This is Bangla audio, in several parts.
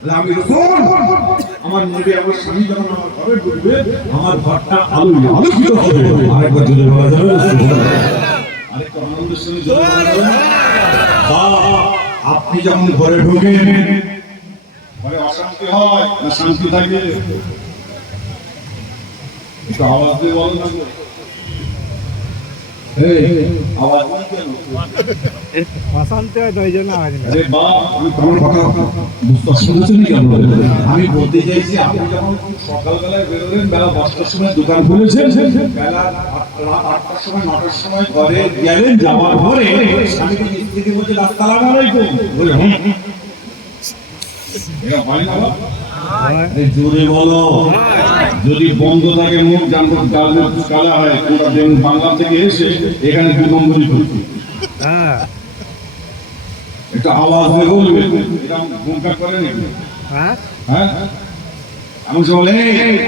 আমি রাসূল আমার নবী আমার স্বামী যখন আমার ঘরে ঢুকবে আমার ঘরটা আলোকিত হবে। আরেকবার জোরে বলা যাবে আরেকটা আনন্দের সঙ্গে জোরে বলা যাবে বা আপনি যখন ঘরে ঢোকেন ঘরে অশান্তি হয় না শান্তি থাকে? একটু আওয়াজ দিয়ে বলেন না। আওয়াজ কেন অশান্তি হয় তো এই জন্য আওয়াজ নেই। আরে বাপ, আমি তোমার কথা বুঝতে শুনছেন কেন? আমি বলতে চাইছি আপনি যখন সকালবেলায় বেরোলেন বেলা 10টার সময় দোকান খুলেছেন, বেলা রাত 8টার সময় 9টার সময় ঘরে গেলেন, যাওয়ার পরে স্বামীকে স্ত্রীকে বলছে আসসালামু আলাইকুম বলে এটা হয় না বাবা? জোরে বলো। যদি বন্ধ থাকে মুখ জানবো কালা হয় কোনটা দেন বাংলা থেকে এসে এখানে 2 নম্বরই করছি। হ্যাঁ একটু আওয়াজ দিয়ে বলবে এটা ভূমিকা করে নাকি? হ্যাঁ হ্যাঁ এমন সময় বলে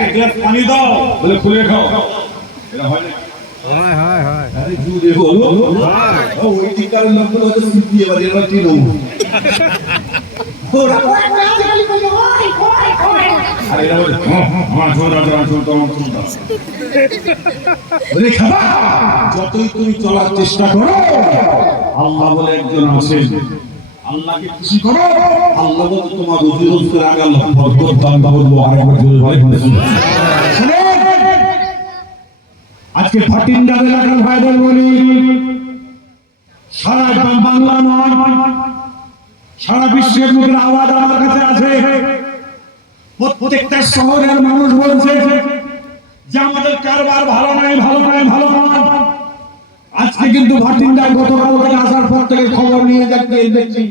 এক গ্লাস পানি দাও বলে খুলে খাও, এটা হয় না? হয় হয় হয়। আরে জোরে বলো। ও ওই দিককার লোকগুলো হচ্ছে সিপি এবার এরা কি নাও ওরা আরে এরা বলে আমার ছোট আমার ছোট আমার ছোট বলে খাবা। যতই তুমি চলার চেষ্টা করো আল্লাহ বলে একজন আছেন, আল্লাহকে খুশি করো, আল্লাহ বলে তোমার রুজি রোজগার আগে আল্লাহ বরকত দান করব। আরেকবার জোরে বলে শুনুন। আজকে ভাটিন্ডা এলাকার ভাইদের বলি, সারা বাংলা নয় সারা বিশ্বের মুখের আওয়াজ আমার কাছে আছে। প্রত্যেকটা শহরের মানুষ বলছে যে আমাদের কারবার ভালো নাই ভালো নাই ভালো নয়। আজকে কিন্তু ভাটিন্ডায় গতকাল থেকে আসার পর থেকে খবর নিয়ে যাচ্ছে দেখছি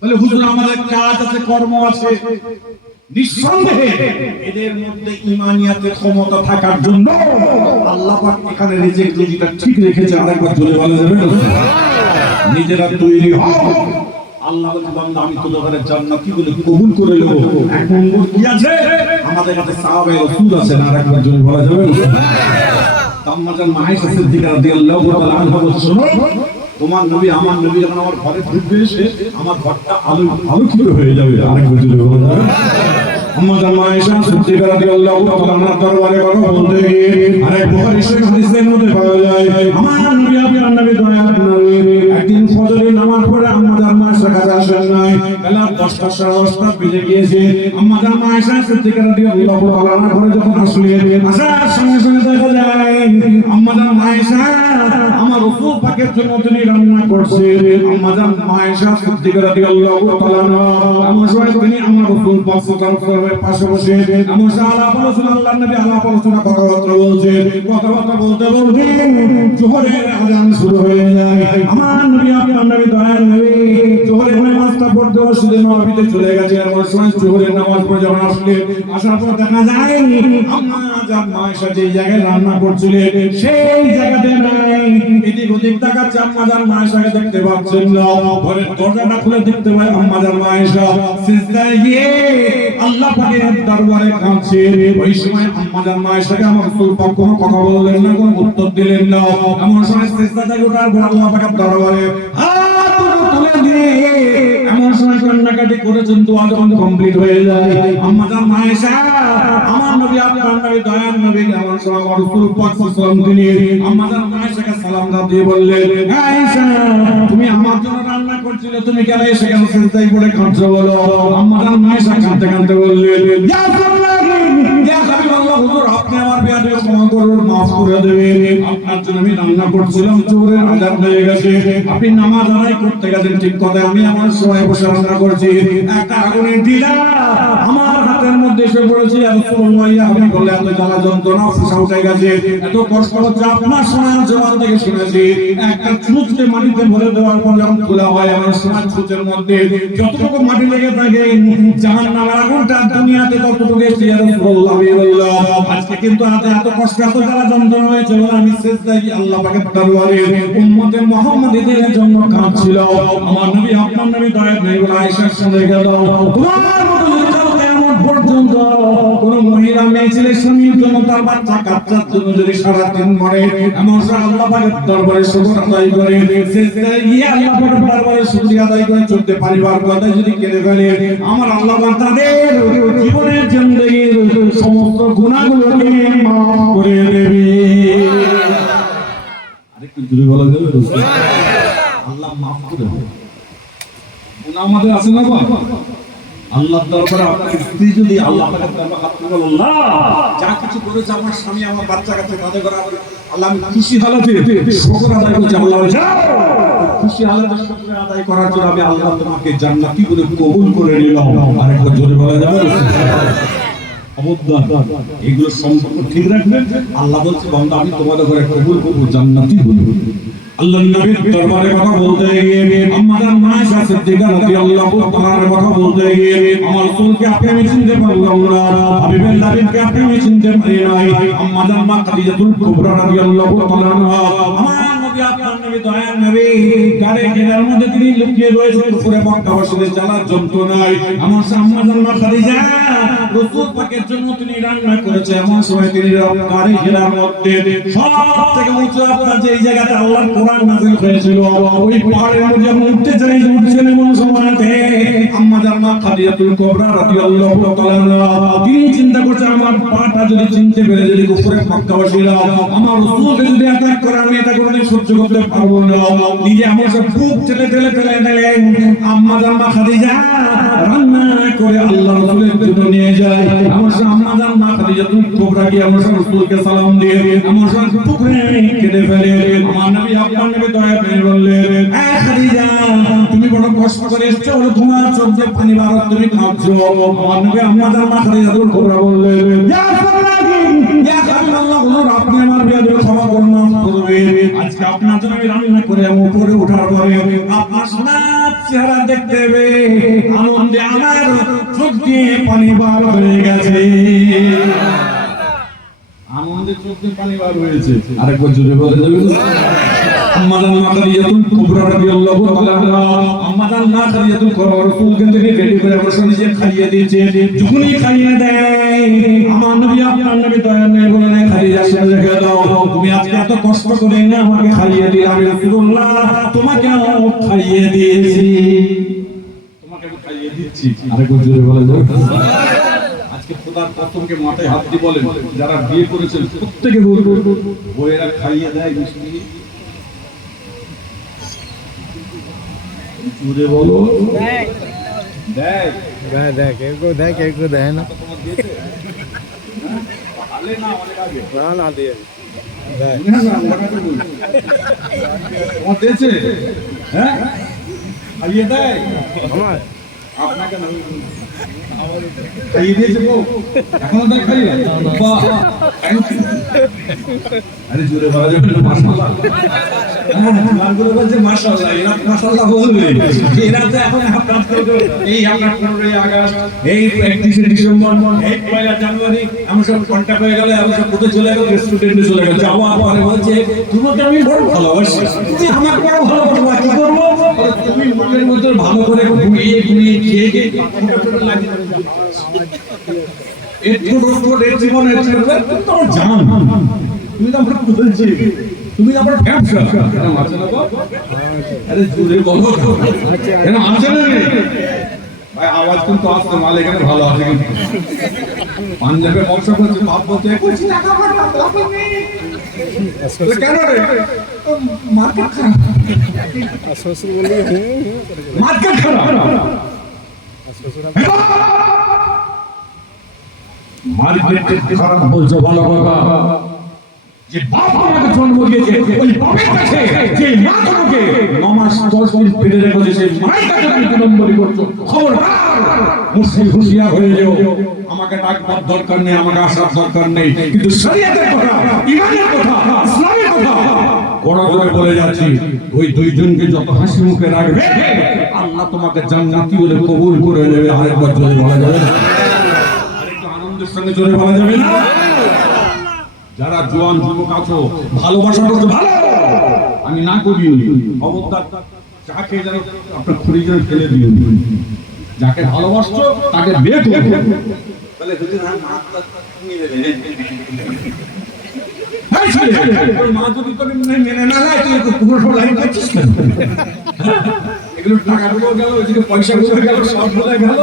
বলে হুজুর আমাদের কাজ আছে কর্ম আছে। নিঃসন্দেহে এদের মধ্যে ঈমানিয়াতের ক্ষমতা থাকার জন্য আল্লাহ পাক এখানে রিজিক রুজিটা ঠিক রেখেছে। আরেকবার জোরে বলা যাবে না? নিজেরা তৈরি হও, আল্লাহ বলে বান্দা আমি তোদের ঘরে জান্নাতি বলে কবুল করে নেব। এক নম্বর কি আছে? আমাদের কাছে সাহাবে রাসূল আছে। আরেকবার জোরে বলা যাবে না? তাম্মাজান মায়েশা সিদ্দিকা রাদিয়াল্লাহু তাআলা আনহা বলছেন, শোনো তোমার নবী আমার নবী যখন আমার ঘরে ঢুকবে এসে আমার ঘরটা আলোকিত হয়ে যাবে। আরেকবার জোরে বলা যাবে? আম্মাজান মায়েশা সিদ্দিকা রাদিয়াল্লাহু তাআলা আনহার দরবারে কথা বলতে গিয়ে আরেক বুখারী শরীফ হাদিসের মধ্যে পাওয়া যায় আমার নবী আপনার নবী দয়ার নবী একদিন ফজরের নামাজ পড়ে আম্মাজান মায়েশা কাছে আসেন নাই। বেলা 10টা 10:30 বেজে গিয়েছে। আম্মাজান মায়েশা সিদ্দিকা রাদিয়াল্লাহু তাআলা আনহার ঘরে যখন আসলেন, আসার সঙ্গে সঙ্গে দেখা যায় আম্মাজান মায়েশা আমার রাসূল পাকের জন্য তিনি রান্না করছে। আম্মাজান মায়েশা সিদ্দিকা রাদিয়াল্লাহু তাআলা আমার সময় তিনি আমার রাসূল পাক সাল্লাল্লাহু আলাইহি পাশে বসে আমার সাথে আলাপ আলোচনা আল্লাহর নবী আলাপ আলোচনা কথাবার্তা বলছে। কথাবার্তা বলতে বলতে জোহরের আযান শুরু হয়ে যায়। আমার নবী আপনার নবী দয়ার নবী জোহরের নামাজটা পড়তে মসজিদে নববীতে চলে গেছে। এমন সময় জোহরের নামাজ পড়ে যখন আসলেন, আসার পর দেখা যায় আম্মাজান মায়েশা যে জায়গায় রান্না করছিলেন সেই জায়গাতে নাই। এদিক ওদিক তাকাচ্ছে, আম্মাজান মায়েশাকে দেখতে পাচ্ছেন না। ঘরের দরজাটা খুলে দেখতে পায় আম্মাজান মায়েশা সিজদায় গিয়ে আল্লাহ পাকের দরবারে কাঁদছে। ওই সময় আম্মাজান মায়েশাকে আমার রাসূল পাক কোনো কথা বললেন না, কোনো উত্তর দিলেন না। এমন সময় সিজদা থেকে ওঠার পর আল্লাহ পাকের দরবারে হাত তুলে দিয়ে এমন সময় কান্নাকাটি করেছেন। দোয়া যখন কমপ্লিট হয়ে যায় আম্মাজান মায়েশা আমার নবী আপনার নবী দয়ার নবী এমন সময় আমার রাসূল পাক সাল্লাল্লাহু আলাইহি তিনি আম্মাজান মায়েশাকে সালাম দিয়ে বললেন, আয়েশা তুমি আমার জন্য রান্না করছিলে, তুমি কেন এসে কেন সিজদায় পড়ে কাঁদছো বলো? আম্মাজান মায়েশা কাঁদতে কাঁদতে বললেন, ইয়া রাসূলুল্লাহ ইয়া হাবিবাল্লাহ হুজুর আপনি আমার বিয়াদবি ক্ষমা করুন, maaf করে দেবেন। আপনার জন্য আমি রান্না করছিলাম, জোহরের আযান হয়ে গেছে, আপনি নামাজ আদায় করতে গেছেন ঠিক কথা, আমি আমার সময় বসে রান্না করছি, একটা আগুনের টিলা আমার হাতের মধ্যে এসে পড়েছে। আর রাসূলুল্লাহ ইয়া হাবিবাল্লাহ এত জ্বালা যন্ত্রণা ফুসা উঠে গেছে, এত কষ্ট হচ্ছে, আপনার শোনার জবান থেকে শুনেছি একটা ছুঁচকে মাটিতে ভরে দেওয়ার পর যখন খোলা হয় আমার শোনার ছুঁচের মধ্যে যতটুকু মাটি লেগে থাকে জাহান্নামের আগুনটা দুনিয়াতে ততটুকু এসে রাসূলুল্লাহ বললেন আজকে কিন্তু হাতে এত কষ্ট এত জ্বালা যন্ত্রণা হয়েছে বলে আমি সিজদায় আল্লাহ পাকের দরবারে উম্মতে মুহাম্মাদীদের জন্য কাঁদছিল। আমার নবী আপনার নবী দয়ার নবী আয়েশার সঙ্গে গেল, তোমার মতো পর্যন্ত কোন মহিলা মেয়ে ছেলে স্বামীর জন্য বাচ্চা বাচ্চা কাচ্চার জন্য যদি সারা দিন মরে এমন আল্লাহ পাকের দরবারে শুকর আদায় করে সিজদায় গিয়ে আল্লাহ পাকের দরবারে শুকরিয়া আদায় করে চলতে পরিবার কথা যদি কেড়ে ফেলে আমার আল্লাহ পাক তাদের জীবনের জিন্দেগীর সমস্ত গুনাহগুলোকে মাফ করে দেবে। আরেকটু জোরে বলা যাবে? আল্লাহ মাফ করে দেবে। গুনাহ আমাদের আছে না বাবা? আল্লাহর দরবারে আপনার স্ত্রী যদি আল্লাহ পাকের দরবারে হাত তুলে বলে, আল্লাহ যা কিছু করেছে আমার স্বামী আমার বাচ্চা কাচ্চা তাদের করে আল্লাহ আমি খুশি হালাতে শুকর আদায় করছি। আল্লাহ বলছে খুশি হালাতে শুকর আদায় করার জন্য আমি আল্লাহ তোমাকে জান্নাতি বলে কবুল করে নিলাম। আরেকবার জোরে বলা যাবে? এগুলো সম্পর্ক ঠিক রাখবেন। আল্লাহ বলছে বান্দা আমি তোমাদের ঘরে কবুল করব, জান্নাতি বলবো। আল্লাহর নবীর দরবারে কথা বলতে গিয়ে আমাদের মায়েশা সিদ্দিকা রাদিয়াল্লাহু তাআলার কথা বলতে গিয়ে আমার রাসূলকে আপনি আমি চিনতে পারলাম না, হাবিবের নবীকে আপনি আমি চিনতে পারি নাই। আমাদের মা খাদিজাতুল কুবরা রাদিয়াল্লাহু তাআলা আমার নবী আপনার নবী দয়ার নবী গাড়ি ঘেরার মধ্যে তিনি লুকিয়ে রয়েছেন উপরে মক্কাবাসীদের জ্বালার যন্ত্রণায়। আমার আমাদের মা খাদিজা রাসূল পাকের জন্য তিনি রান্না করেছে। এমন সময় তিনি গাড়ি ঘেরার মধ্যে সবথেকে উঁচু আপনার যে জায়গাটা আল্লাহর কোরআন নাযিল হয়েছিল ওই পাহাড়ের মধ্যে উঠতে চাই উঠছেন এমন সময়তে আম্মা জান্নাত খাদিজাতুল কুবরা রাদিয়াল্লাহু তাআলা তিনি চিন্তা করছেন আমার পাটা যদি চিনতে পেরে যদি উপরে মক্কাবাসীরা আমার রাসূলকে যদি অ্যাটাক করে আমি এটা কোনোদিন সহ্য করতে পারবো না। নিজে আমার সব বুক ঠেলে ঠেলে ঠেলে নিলেন আম্মা জান্নাত খাদিজা রান্না করে আল্লাহ রাসূলের জন্য নিয়ে যায়। আমার আম্মা জান্নাত খাদিজাতুল কুবরা কি আমার রাসূলকে সালাম দিয়ে আমার সব টুকরে কেটে ফেলে। আমার নবী আপনার নবী দয়া করে বললেন এ খাদিজা তুমি বড় কষ্ট করে এসেছো বলে তোমার চোখ দিয়ে পানি বার হচ্ছে তুমি কাঁদছো। আমার নবী আম্মা জান্নাত খাদিজাতুল কুবরা বললেন ইয়া রাসূলুল্লাহ ইয়া হাবিবাল্লাহ হুজুর আপনি আমার বিয়াদে ক্ষমা করুন করবেন। আজকে আপনার জন্য আমি রান্না করে উপরে ওঠার পরে আপনার সোনার চেহারা দেখতে পেয়ে আনন্দে আমার চোখ দিয়ে পানি বার হয়ে গেছে। আনন্দে চোখ দিয়ে পানি বার হয়েছে। আরেকবার জোরে বলে যাবে? আম্মা জান্নাত খাদিজাতুল কুবরা রাদিয়াল্লাহু তাআলা আম্মা জান্নাত খাদিজাতুল কুবরা রাসূলকে তিনি রেডি করে বসে নিজে খাইয়ে দিয়েছে। যখনই খাইয়ে দেয় আমার নবী আপনার নবী দয়া নিয়ে বলেন খাদিজা শুনে রেখে দাও তুমি আজকে এত কষ্ট করে না আমাকে খাইয়ে দিলে আমি রাসূলুল্লাহ তোমাকে খাইয়ে দিয়েছি, তোমাকে আমি খাইয়ে দিচ্ছি। আরেকবার জোরে বলে যাবে? আজকে খোদার কসমকে মাথায় হাত দিয়ে বলেন যারা বিয়ে করেছেন প্রত্যেকে বলবো বইয়েরা খাইয়ে দেয় মিষ্টি জোরে বলো দেখ দেখ দেখ একটু দেয় না তোমার দিয়েছে আলে না অনেক আগে না দিয়ে না না ওটাকে বল তোমার দিয়েছে হ্যাঁ খাইয়ে দেয় আমার আপনাকে না খাইয়ে দিয়েছে গো এখনো দেখ খাইয়ে বাহ আরে জোরে বলা যাবে না মাশাআল্লাহ মানগুলো বলছে মাশাআল্লাহ এরা মাশাআল্লাহ বলবে এরা তো এখন আপনার এই আমরা 15 আগস্ট এই 31 ডিসেম্বর এই 1 জানুয়ারি আমরা সব কন্টাক্ট হয়ে গেল আমরা সব কোথায় চলে গেল রেস্টুরেন্টে চলে গেল যাওয়া পরে বলছে তোমাকে আমি বড় ভালোবাসি তুমি আমাকে বড় ভালোবাসো কি করব তুমি মনের মধ্যে ভালো করে ঘুমিয়ে ঘুমিয়ে খেয়ে খেয়ে ফটো লাগিয়ে একটু রোড জীবনের তোমার জান তুমি তো আমরা বলছি তুমি আমার ব্যবসা এটা মাঝে না বাবা আরে জোরে বলো এটা মাঝে না রে ভাই আওয়াজ কিন্তু আসছে মাল এখানে ভালো আছে কিন্তু পাঞ্জাবে ব্যবসা করছে বাপ বলতে কইছি টাকা পাঠাবো কেন রে মার্কেট খারাপ শ্বশুর বললি মার্কেট খারাপ মার্কেট খারাপ বলছো ভালো কথা যে বাপ আমাকে জন্ম দিয়েছে ওই বাপের কাছে যে মা তোমাকে 9 মাস 10 দিন পেটে রেখেছে সেই মায়ের কাছে তুমি বিলম্বনি করছো খবরদার মুসলিম হুঁশিয়ার হয়ে যাও আমাকে ডাকবার দরকার নেই আমাকে আসার দরকার নেই কিন্তু শরীয়তের কথা ইমানের কথা ইসলামের কথা বড় করে বলে যাচ্ছি ওই দুইজনকে যত হাসি মুখে রাখবে আল্লাহ তোমাকে জান্নাতি বলে কবুল করে নেবে আরেকবার জোরে বলা যাবে না আরেকটু আনন্দের সঙ্গে জোরে বলা যাবে না যারা জোয়ান যুবক আছো ভালোবাসা করতে ভালো আমি না করি খবরদার যাকে যেন আপনার খড়ি যেন ফেলে দিও যাকে ভালোবাসছো তাকে বিয়ে করো বলে হুজুর আর মাছ তো নিয়ে নেবে এই ছেলে, তোর মা যদি তোকে মেনে না নেয়, তুই কুকুর সব লাইন করছিস কেন? এগুলো টাকাগুলো গেল, ওইদিকে পয়সাগুলো গেল, সবগুলো গেল,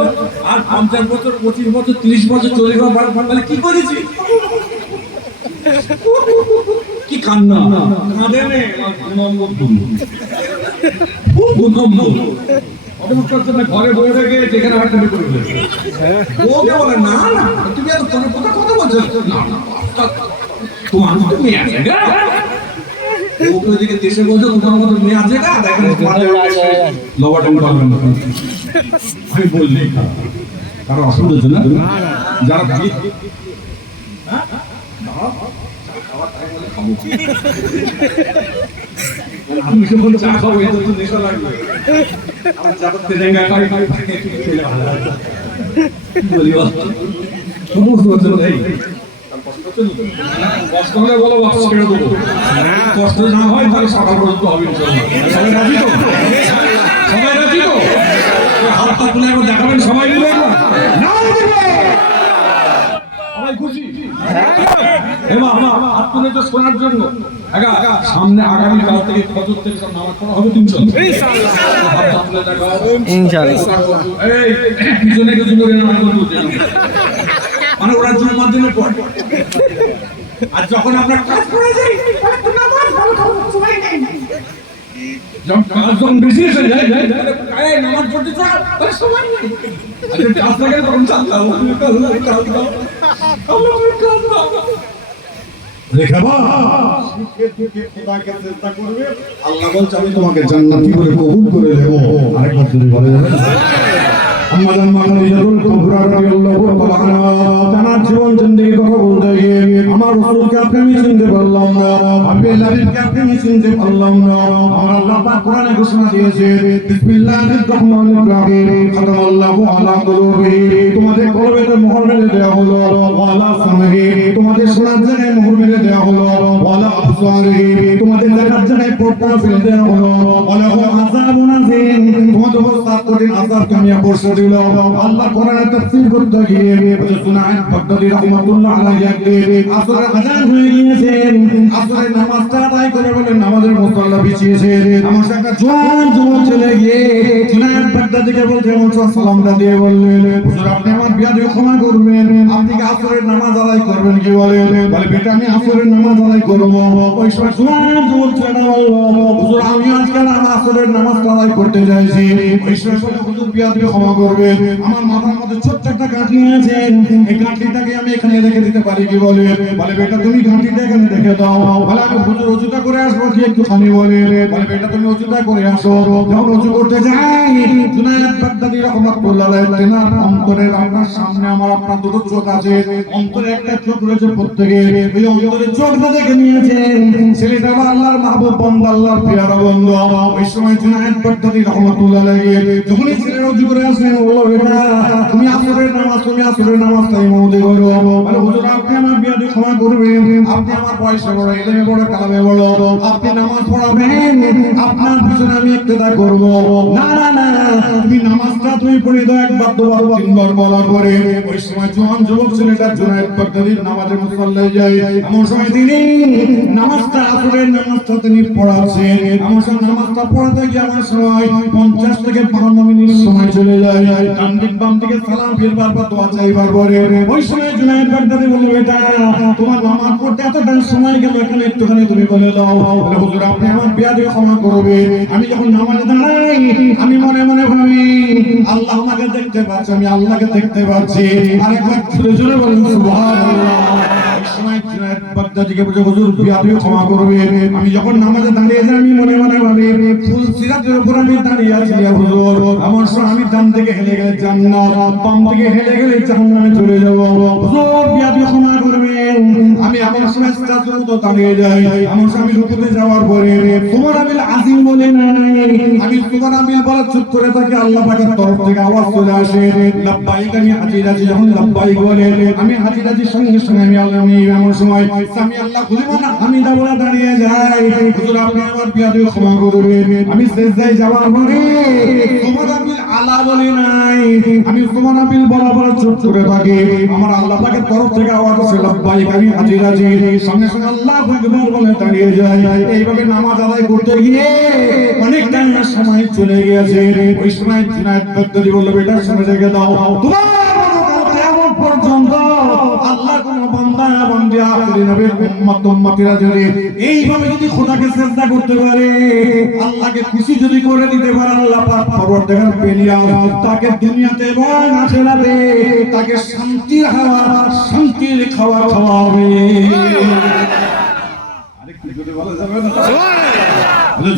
আর 50 বছর 25 বছর 30 বছর চলে গেল, তাহলে কি করেছি? কি কান্না কাঁদে নে ঘরে বসে থেকে যেখানে হাঁটতে করবে ওকে বলে না না তুমি এত কোনো কথা কথা বলছো না তোমার মতো মেয়ে আছে গা ওকে ওদিকে দেশে বলছো তোমার মতো মেয়ে আছে গা দেখেন লবাটন করবেন আমি বললি কারো অসুবিধা হচ্ছে না যারা হ্যাঁ আমি যখন চা খাবো এত তো নেশা লাগবে আমার চাপার তেজেঙ্গা খাই খেলে ভালো লাগে বলি সমস্ত বছর নেই কষ্ট হলে বলো বাস ছেড়ে দেবো কষ্ট না হয় তাহলে সকাল পর্যন্ত হবে সবাই রাজি তো সবাই রাজি তো হাতটা তুলে একবার দেখাবেন সবাই মিলে সবাই খুশি হাত তুলে তো শোনার জন্য সামনে আগামী কাল থেকে ফজর থেকে সব নামাজ পড়া হবে তিনজন মানে ওরা জুম্মার দিনে পড়ে আর যখন আমরা কাজ করে যাই যখন বেশি এসে যায় নামাজ পড়তে চায় সময় নেই কাজ থাকে তখন আল্লাহ বলছে আমি তোমাকে জান্নাতি করে কবুল করে দেব। আরেকবার যদি বলে যাবেন আমাদের মাখানিজাতুল কুবরা রাদিয়াল্লাহু তাআলা তার জীবন জিন্দেগি কথা বলতে গিয়ে আমার রাসূলকে আপনি চিনতে পারলাম না, আমি নবীকে আপনি চিনতে পারলাম না। আমার আল্লাহ পাক কোরআনে ঘোষণা দিয়েছে বিসমিল্লাহির রহমানির রহিম খাতামাল্লাহু আলা কুলুবি, তোমাদের কলবেতে মোহর মেরে দেওয়া হলো, ওয়ালা সামহি, তোমাদের শোনার জায়গায় মোহর মেরে দেওয়া হলো, ওয়ালা আবসারি, তোমাদের দেখার জায়গায় পর্দা ফেলে দেওয়া হলো, ওয়ালা আযাবুন আযীম, তোমাদের উপর সাত কঠিন আযাব কামিয়া বর্ষণ দিল। আল্লাহ কোরআনে তাফসীর করতে গিয়ে সুনান বাগদাদী রাহমাতুল্লাহ আলাইহি আসরের আযান হয়ে গিয়েছে, আসরের নামাজটা আদায় করে বলে নামাজের মুসল্লা বিছিয়েছে। আমার সাথে জোয়ান যুবক ছেলে গিয়ে সুনান বাগদাদীকে বলতে সালামটা দিয়ে বললেন হুজুর আপনি আমার বিয়াদে ক্ষমা করবেন, আপনি কি আসরের নামাজ আদায় করবেন? কি বলে বেটা আমি আসরের নামাজ আদায় করব। ওই সময় জোয়ান যুবক ছেলেটা বলল হুজুর আমি আজকে আসরের নামাজ আদায় করতে যাইছি। ওই সময় বলে হুজুর বিয়াদে ক্ষমা করবেন, আমার মাথার মধ্যে ছোট্ট একটা গাঁঠি আছে, এই গাঁঠিটাকে আমি এখানে রেখে দিতে পারি? কি বলে বেটা তুমি গাঁঠিটা এখানে রেখে দাও। বলে আমি হুজুর ওযুটা করে আসবো কি একটুখানি? বলে বেটা তুমি ওযুটা করে আসো। যখন ওযু করতে যাই জুনায়েদ বাগদাদী রাহমাতুল্লাহ আলাইহি তার অন্তরের আপনার সামনে আমার আপনার দুটো চোখ আছে, অন্তরে একটা চোখ রয়েছে প্রত্যেকে, ওই অন্তরের চোখটা দেখে নিয়েছেন ছেলেটা আল্লাহর মাহবুব বান্দা, আল্লাহর পেয়ারা বান্দা। ওই সময় জুনায়েদ বাগদাদী রাহমাতুল্লাহ আলাইহি যখনই ছেলের ওযু করে আসেন বলল বেটা তুমি আসরের নামাজ তাই মওদে করো। বলে হুজুর আপনি আমার বিয়াদে ক্ষমা করবেন, আপনি আমার বয়সে বড়, এলেমে বড়, কালামে বড়, আপনি নামাজ পড়াবেন, আপনার পিছনে আমি ইক্তেদা করব। না না না তুমি নামাজটা তুমি পড়ে দাও একবার দুবার তিনবার বলার পরে। ওই সময় জোয়ান যুবক ছেলেটা জুনায়েদ বাগদাদীর নামাজের মুসল্লায় যায়। এমন সময় তিনি নামাজটা আসরের নামাজটা তিনি পড়াচ্ছেন। আমার সঙ্গে নামাজটা পড়াতে গিয়ে আমার সময় 50 থেকে 52 মিনিট সময় চলে যায়। ডান দিক বাম দিকে সালাম ফিরবার পর দোয়া চাইবার পরে ওই সময় জুনায়েদ বাগদাদী বলল বেটা তোমার নামাজ পড়তে এতটা সময় গেল, এখানে একটুখানি তুমি বলে দাও। বলে হুজুর আপনি আমার বিয়াদে ক্ষমা করবেন, আমি যখন নামাজে দাঁড়াই আমি মনে মনে ভাবি আল্লাহ আমাকে দেখতে পাচ্ছে, আমি আল্লাহকে দেখতে পাচ্ছি। আরেকবার জোরে জোরে বলেন সুবহানাল্লাহ। ওই সময় জুনায়েদ বাগদাদীকে বলে হুজুর বিয়াদে ক্ষমা করবেন, আমি যখন নামাজে দাঁড়িয়ে যাই আমি মনে মনে ভাবি ফুল সিরাতের উপর আমি দাঁড়িয়ে আছি হুজুর, আমার সময় আমি ডান দিকে হেলে গেলে জান্নাত, বাম দিকে হেলে গেলে জাহান্নামে চলে যাব। হুজুর বিয়াদে ক্ষমা করবেন, আমি আমার সময় সিরাতের উপর দাঁড়িয়ে যাই, আমার সময় রুকুতে যাওয়ার পরে সুবহানাল আযীম বলে না আমি সুবহানাল বলা চুপ করে থাকি, আল্লাহ পাকের তরফ থেকে আওয়াজ চলে আসে লাব্বাইক, আমি হাজির আছি। যখন লাব্বাইক বলে আমি হাজির আছি সঙ্গে সঙ্গে আমি আল্লাহ আমার সময় সামি আল্লাহ লিমান হামিদা বলে দাঁড়িয়ে যাই। হুজুর আপনি আমার বিয়াদে ক্ষমা করবেন, আমি সিজদায় যাওয়ার পরে সুবহানাল আলা বলি নাই, আমি উসমান বিন বরাবর চুপ করে থাকি, আমার আল্লাহ পাকের তরফ থেকে আওয়াজ আসে লাব্বাইক আমি হাজির আছি, সঙ্গে সঙ্গে আল্লাহু আকবার বলে দাঁড়িয়ে যায়। এইভাবে নামাজ আদায় করতে গিয়ে অনেক টাইম সময় চলে গিয়েছে। ওই সময় জিনাত পদ্ধতি বলল, বেটা শুনে রেখে দাও, তোমার কিয়ামত পর্যন্ত আল্লাহ কোন বান্দা বান্দি আখেরি নবীর উম্মতিরা যদি এইভাবে যদি খোদাকে সিজদা করতে পারে, আল্লাহকে খুশি যদি করে দিতে পারে, আল্লাহ পাক পরওয়ারদিগার বেলিয়া তাকে দুনিয়াতে এবং আখিরাতে তাকে শান্তির হাওয়া শান্তির খাবার খাওয়াবে। আরেকটু জোরে বলা যাবে না?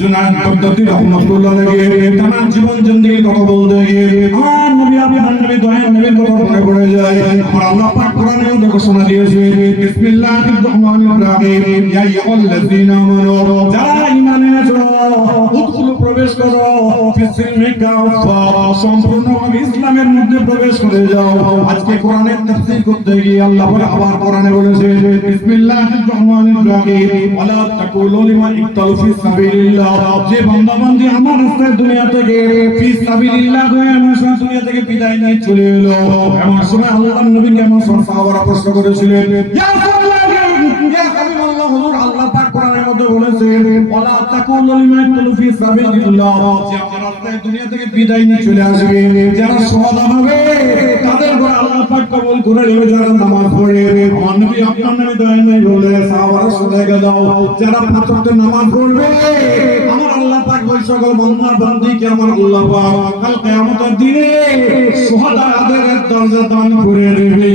জুনায়েদ বাগদাদী রাহমাতুল্লাহ আলাইহি তামাম জীবন জিন্দেগি কথা বলতে গিয়ে আর নবী আপনার নবী দয়ার নবীর কথা মনে পড়ে যায়। আমার আল্লাহ পাক কোরআনে ওদের ঘোষণা দিয়েছে, বিসমিল্লাহির রহমানির রহিম, ইয়া আইয়ুহাল্লাযীনা আমানু, যারা ঈমান এনেছো উদখুলু প্রবেশ করো ফিসসিলমি কাফা, সম্পূর্ণভাবে ইসলামের মধ্যে প্রবেশ করে যাও। আজকে কোরআনের তাফসীর করতে গিয়ে আল্লাহ পাক আবার কোরআনে বলেছে, বিসমিল্লাহির রহমানির রহিম, ওয়ালা তাকুলু লিমান ইকতালু ফি সাবিলিল্লাহ, যে বান্দা বান্দি আমার রাস্তায় দুনিয়া থেকে ফি সাবিলিল্লাহ হয়ে আমার দুনিয়া থেকে বিদায় নিয়ে চলে এলো, এমন সময় আল্লাহর নবীকে এমন সাহাবারা প্রশ্ন করেছিলেন, ইয়া রাসূলুল্লাহ, ইয়া হাবিবাল্লাহ, হুজুর আল্লাহ পাক কোরআনের মধ্যে বলেছেন, ওয়ালা তাকুলু লিমান ইকতালু ফি সাবিলিল্লাহ, যে আমার রাস্তায় দুনিয়া থেকে বিদায় নিয়ে চলে আসবে, যারা শুহাদা হবে তাদের উপর আল্লাহ পাক কবুল করে নেবে, যারা নামাজ পড়ে। আমার নবী আপনার নবী দয়া নাই বলে সাহাবারা শুনে গেল, যারা পাঁচ ওয়াক্ত নামাজ পড়বে আমার আল্লাহ পাক ওই সকল বান্দা বান্দীকে আমার আল্লাহ পাক কাল কিয়ামতের দিনে শুহাদাদের দরজা দান করে দেবে।